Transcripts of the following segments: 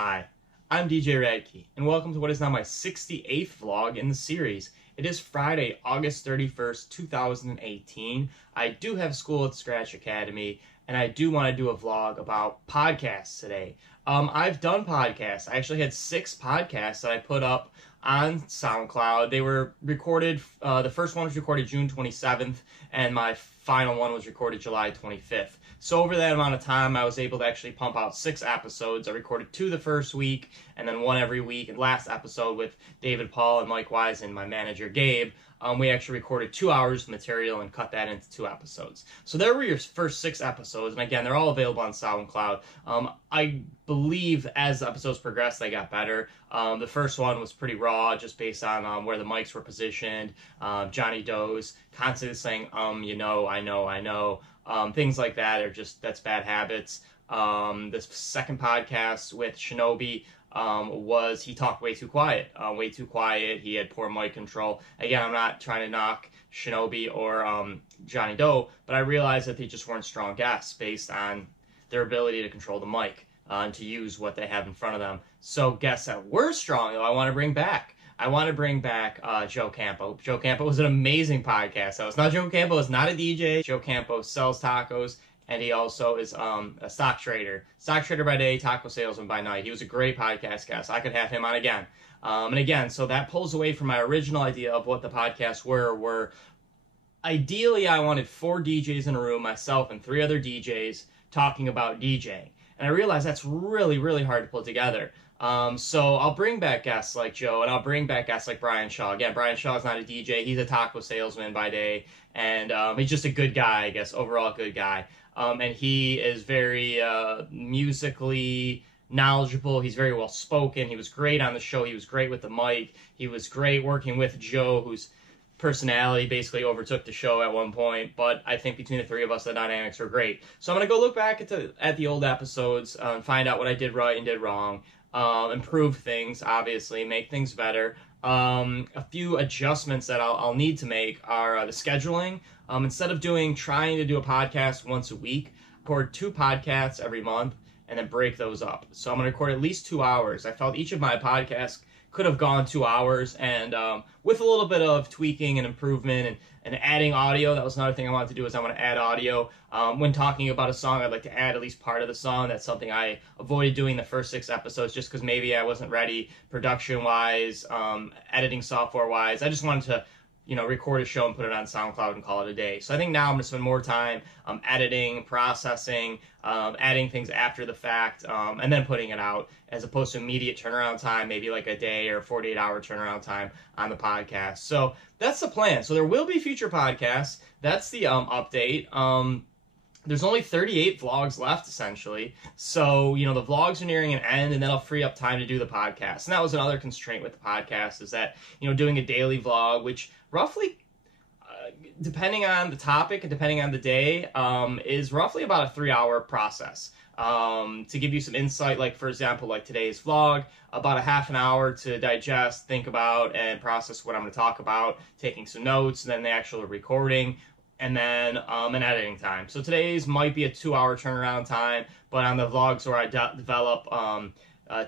Hi, I'm DJ Rad Key, and welcome to what is now my 68th vlog in the series. It is Friday, August 31st, 2018. I do have school at Scratch Academy, and I do want to do a vlog about podcasts today. I've done podcasts. I actually had 6 podcasts that I put up on SoundCloud. They were recorded, the first one was recorded June 27th, and my final one was recorded July 25th. So over that amount of time, I was able to actually pump out 6 episodes. I recorded 2 the first week, and then 1 every week. And last episode with David Paul and Mike Wise and my manager Gabe, we actually recorded 2 hours of material and cut that into 2 episodes. So there were your first 6 episodes, and again, they're all available on SoundCloud. I believe as the episodes progressed, they got better. The first one was pretty raw, just based on where the mics were positioned. Johnny Doe's constantly saying, you know, I know. Things like that are that's bad habits. This second podcast with Shinobi was he talked way too quiet. He had poor mic control. Again, I'm not trying to knock Shinobi or Johnny Doe, but I realized that they just weren't strong guests based on their ability to control the mic and to use what they have in front of them. So guests that were strong, though, I want to bring back. Joe Campo. Joe Campo was an amazing podcast. Joe Campo is not a DJ. Joe Campo sells tacos, and he also is a stock trader. Stock trader by day, taco salesman by night. He was a great podcast guest. I could have him on again. And again, so that pulls away from my original idea of what the podcasts were ideally I wanted 4 DJs in a room, myself and 3 other DJs talking about DJing. And I realized that's really, really hard to put together. So I'll bring back guests like Joe, and I'll bring back guests like Brian Shaw. Again, Brian Shaw is not a DJ. He's a taco salesman by day, and he's just a good guy, I guess, overall good guy. And he is very musically knowledgeable. He's very well spoken. He was great on the show. He was great with the mic. He was great working with Joe, whose personality basically overtook the show at one point, but I think between the 3 of us, the dynamics were great. So I'm going to go look back at the old episodes and find out what I did right and did wrong. Improve things, obviously, make things better. A few adjustments that I'll need to make are the scheduling. Instead of trying to do a podcast once a week, record 2 podcasts every month and then break those up. So I'm going to record at least 2 hours. I felt each of my podcasts could have gone 2 hours, and with a little bit of tweaking and improvement and adding audio. That was another thing I wanted to do, is I want to add audio. When talking about a song, I'd like to add at least part of the song. That's something I avoided doing the first 6 episodes just because maybe I wasn't ready production-wise, editing software-wise. I just wanted to record a show and put it on SoundCloud and call it a day. So I think now I'm going to spend more time editing, processing, adding things after the fact, and then putting it out, as opposed to immediate turnaround time, maybe like a day or 48-hour turnaround time on the podcast. So that's the plan. So there will be future podcasts. That's the update. There's only 38 vlogs left, essentially. So, the vlogs are nearing an end, and then I'll free up time to do the podcast. And that was another constraint with the podcast, is that, doing a daily vlog, which roughly, depending on the topic and depending on the day, is roughly about a 3-hour process. To give you some insight, like, for example, like today's vlog, about a half an hour to digest, think about, and process what I'm going to talk about, taking some notes, and then the actual recording, and then an editing time. So today's might be a 2-hour turnaround time, but on the vlogs where I develop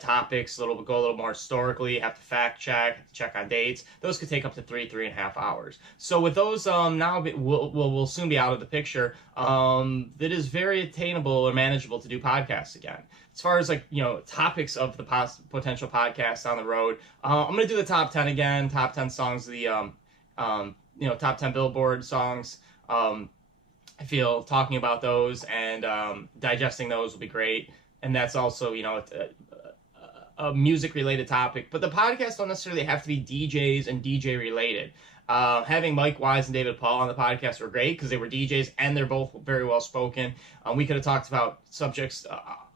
topics, go a little more historically, have to fact check on dates, those could take up to 3.5 hours. So with those now will soon be out of the picture, it is very attainable or manageable to do podcasts again. As far as topics of the potential podcasts on the road, I'm going to do the top 10 again, top 10 songs of the top 10 Billboard songs. I feel talking about those and digesting those will be great. And that's also, a music-related topic. But the podcasts don't necessarily have to be DJs and DJ-related. Having Mike Wise and David Paul on the podcast were great because they were DJs and they're both very well-spoken. We could have talked about subjects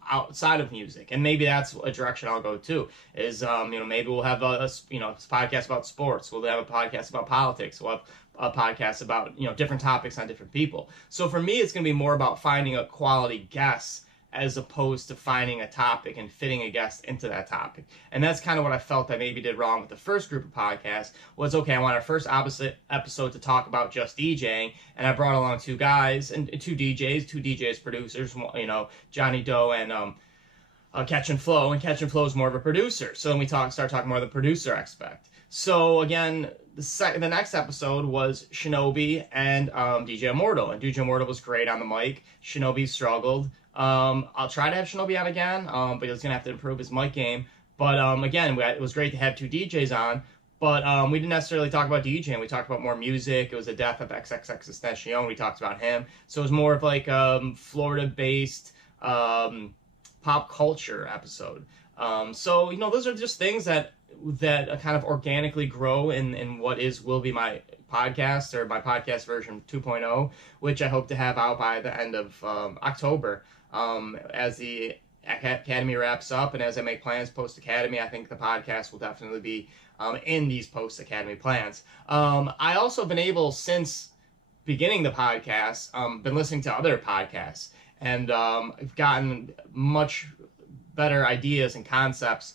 outside of music, and maybe that's a direction I'll go to, is maybe we'll have a podcast about sports, we'll have a podcast about politics, we'll have a podcast about different topics on different people. So for me, it's going to be more about finding a quality guest as opposed to finding a topic and fitting a guest into that topic. And that's kind of what I felt I maybe did wrong with the first group of podcasts, was, okay, I want our first episode to talk about just DJing, and I brought along 2 guys, and 2 DJs producers, Johnny Doe and Catch and Flow, and Catch and Flow is more of a producer. So then we start talking more of the producer aspect. So again, the next episode was Shinobi and DJ Immortal, and DJ Immortal was great on the mic. Shinobi struggled. I'll try to have Shinobi on again, but he's gonna have to improve his mic game. But again, it was great to have two DJs on. But we didn't necessarily talk about DJing. We talked about more music. It was the death of XXXTentacion. We talked about him. So it was more of like Florida-based pop culture episode. So those are just things that kind of organically grow in what will be my podcast, or my podcast version 2.0, which I hope to have out by the end of October. As the Academy wraps up and as I make plans post-Academy, I think the podcast will definitely be in these post-Academy plans. I also have been able, since beginning the podcast, been listening to other podcasts, and I've gotten much better ideas and concepts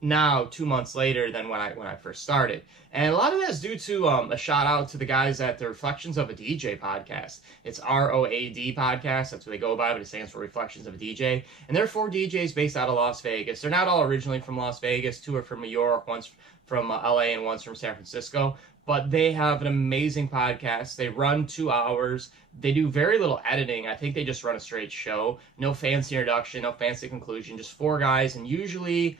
now 2 months later than when I first started. And a lot of that is due to a shout out to the guys at the Reflections of a DJ podcast. It's ROAD podcast. That's what they go by, but it stands for Reflections of a DJ. And they're 4 DJs based out of Las Vegas. They're not all originally from Las Vegas. 2 are from New York, one's from LA, and one's from San Francisco. But they have an amazing podcast. They run 2 hours. They do very little editing. I think they just run a straight show. No fancy introduction, no fancy conclusion. Just 4 guys, and usually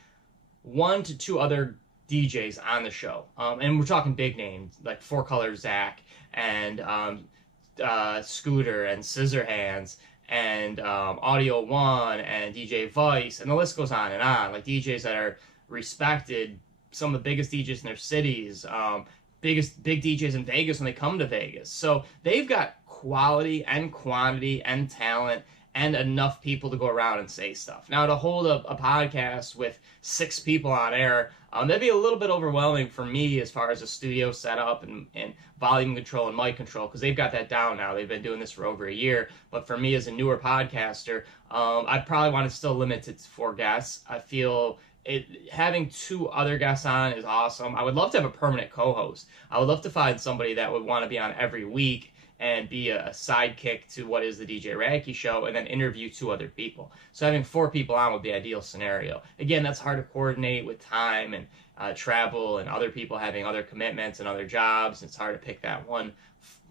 1 to 2 other DJs on the show. And we're talking big names, like 4 Color Zach, and Scooter, and Scissorhands, and Audio One, and DJ Vice, and the list goes on and on. Like DJs that are respected, some of the biggest DJs in their cities, big DJs in Vegas when they come to Vegas. So they've got quality and quantity and talent and enough people to go around and say stuff. Now, to hold a podcast with 6 people on air, that'd be a little bit overwhelming for me as far as a studio setup and volume control and mic control, because they've got that down now. They've been doing this for over a year. But for me as a newer podcaster, I'd probably want to still limit it to 4 guests. I feel having 2 other guests on is awesome. I would love to have a permanent co-host. I would love to find somebody that would want to be on every week and be a sidekick to what is the DJ Rad Key show, and then interview 2 other people. So having 4 people on would be the ideal scenario. Again, that's hard to coordinate with time and travel, and other people having other commitments and other jobs. It's hard to pick that one,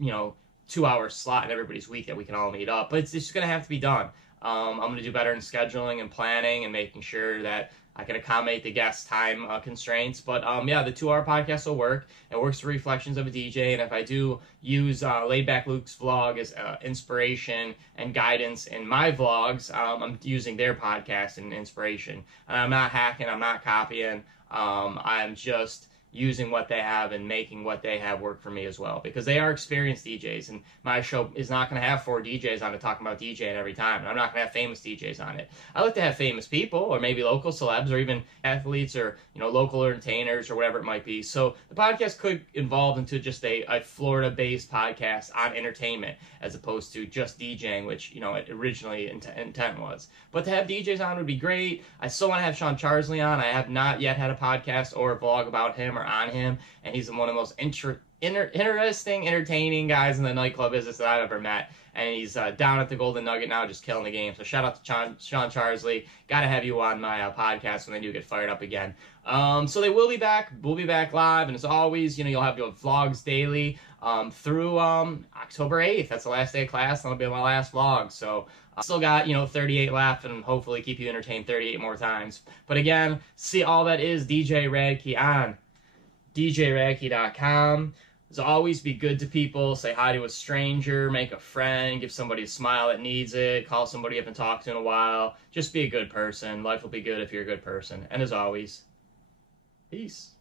2-hour slot in everybody's week that we can all meet up. But it's just going to have to be done. I'm going to do better in scheduling and planning and making sure that I can accommodate the guest time constraints. But yeah, the 2-hour podcast will work. It works for Reflections of a DJ. And if I do use Laid Back Luke's vlog as inspiration and guidance in my vlogs, I'm using their podcast and inspiration. And I'm not hacking. I'm not copying. I'm just using what they have and making what they have work for me as well, because they are experienced DJs, and my show is not going to have 4 DJs on it talking about DJing every time, and I'm not going to have famous DJs on it. I like to have famous people, or maybe local celebs, or even athletes, or local entertainers, or whatever it might be. So the podcast could evolve into just a Florida-based podcast on entertainment, as opposed to just DJing, which it originally intent was. But to have DJs on would be great. I still want to have Sean Charsley on. I have not yet had a podcast or a vlog about him or on him, and he's one of the most interesting, entertaining guys in the nightclub business that I've ever met. And he's down at the Golden Nugget now, just killing the game. So shout out to Sean Charsley. Got to have you on my podcast when they do get fired up again. So they will be back. We'll be back live, and as always, you'll have your vlogs daily through October 8th. That's the last day of class, and that'll be my last vlog. So I still got 38 left, and hopefully keep you entertained 38 more times. But again, see, all that is DJ Rad Key on djradkey.com. As always, be good to people. Say hi to a stranger. Make a friend. Give somebody a smile that needs it. Call somebody you haven't talked to in a while. Just be a good person. Life will be good if you're a good person. And as always, peace.